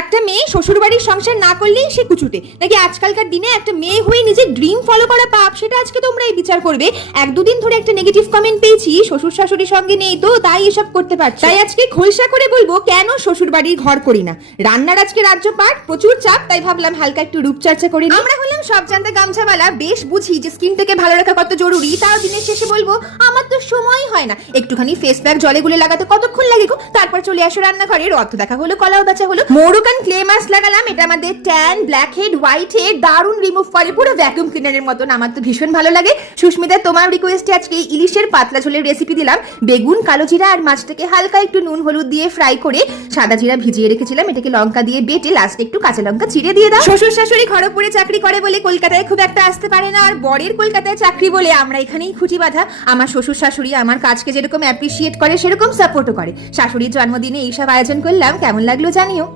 একটা মেয়ে শ্বশুরবাড়ির সংসার না করলেই সে কুচুটে, নাকি আজকালকার দিনে একটা মেয়ে হয়ে নিজের ড্রিম ফলো করা পাপ, সেটা আজকে তোমরা এই বিচার করবে। এক দুদিন ধরে একটা নেগেটিভ কমেন্ট পেয়েছি, শ্বশুর শাশুড়ির সঙ্গে নেই তো তাই এসব করতে পারছি। তাই আজকে খোলসা করে বলবো কেন শ্বশুর বাড়ির ঘর করি না। রান্নার আজকে রাজ্য পাঠ, প্রচুর চাপ, তাই ভাবলাম হালকা একটু রূপচর্চা করি। আমরা হলাম সব জানতে গামছাওয়ালা, বেশ বুঝি যে স্কিনটাকে ভালো রাখা কত জরুরি। তাও দিনের শেষে বলবো আমার তো সময় হয় না। একটুখানি ফেস প্যাক জলে গুলে লাগাতে কতক্ষণ লাগে গো, তারপর চলে আসো রান্নাঘরে, রথ দেখা হলো, কলাও বেচা হলো। মোরোকান ক্লে মাস্ক লাগালাম, এটা আমাদের tan, black head, white head দারুণ রিমুভ করে, পুরো ভ্যাকুয়াম ক্লিনারের মতন। আমার তো ভীষণ ভালো লাগে। সুস্মিতা, তোমার রিকোয়েস্টে আজকে ইলিশের পাতলা ঝোলের রেসিপি দিলাম। বেগুন, কালো জিরা আর মাছটাকে হালকা একটু নুন হলুদ দিয়ে ফ্রাই করে সাদা জিরা ভিজিয়ে রেখেছিলাম, এটাকে লঙ্কা দিয়ে বেটে লাস্টে একটু কাঁচা লঙ্কা চিড়ে দিয়ে দাও। শ্বশুর শাশুড়ি খড়গপুরে চাকরি করে বলে কলকাতায় খুব একটা আসতে পারে না, আর বরের কলকাতায় চাকরি বলে আমরা এখানেই খুঁটি বাঁধা। আমার শ্বশুর শাশুড়ি আমার কাজকে যেরকম অ্যাপ্রিসিয়েট করে সেরকম সাপোর্টও করে। শাশুড়ির জন্মদিনে এইসব আয়োজন করলাম, কেমন লাগলো জানিও।